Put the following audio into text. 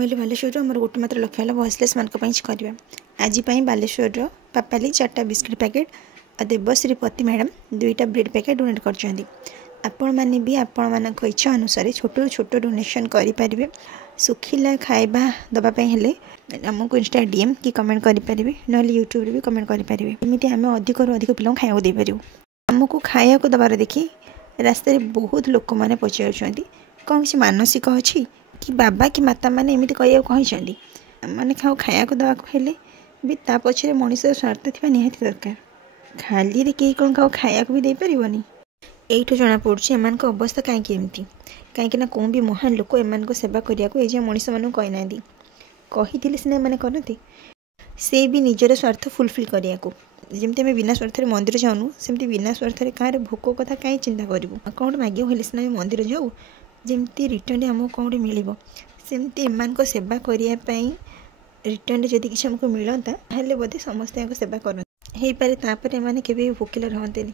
मुझे बालेश्वर आम गोटे मात्र लक्ष्य है भॉइसलेस मान करवा आज बालेश्वर पापाली 4टा बिस्किट पैकेट और देवश्री पति मैडम 2टा ब्रेड पैकेट डोनेट कर आपण मैंने भी आपण मान इच्छा अनुसार छोट छोट डोनेशन करेंगे। सुखिला खाଇବା दवापाई हेले आमको इंस्टा डीएम कि कमेंट करेंगे ना यूट्यूब भी कमेंट करेंगे। एमती आम अधिक अधिक पिला खाया देपर आमको खाया दबार देखी रास्तार बहुत लोक मैंने पचार कौन किसी मानसिक अच्छी कि बाबा कि माता मैंने एमती कहते मैंने खाओ खाया दवा हेले भी ता पछरे मनीष स्वार्थ थी निहाती दरकार खाली रे कहीं कौन खाया भी दे पारनी। यहीठू जना पड़ी एम अवस्था कहीं एमती कहीं कौन भी महान लोक एम सेवा करने को मनीष मानू कहना कही सीना मैंने करते से भी निजर स्वार्थ फुलफिल करने को जमी आम बिना स्वार्थ मंदिर जाऊँ सेमती बिना स्वार्थ कहाँ भोक कथा कहीं चिंता करूँ कौन मागे हेल्ले सीना मंदिर जाऊँ जमी रिटर्न आमको कौन मिल सेमती एम सेवा करने रिटर्न जदि किसी आमको मिलता बोधे समस्त सेवा कर हो पारे तापर एम के भोकिला रहते।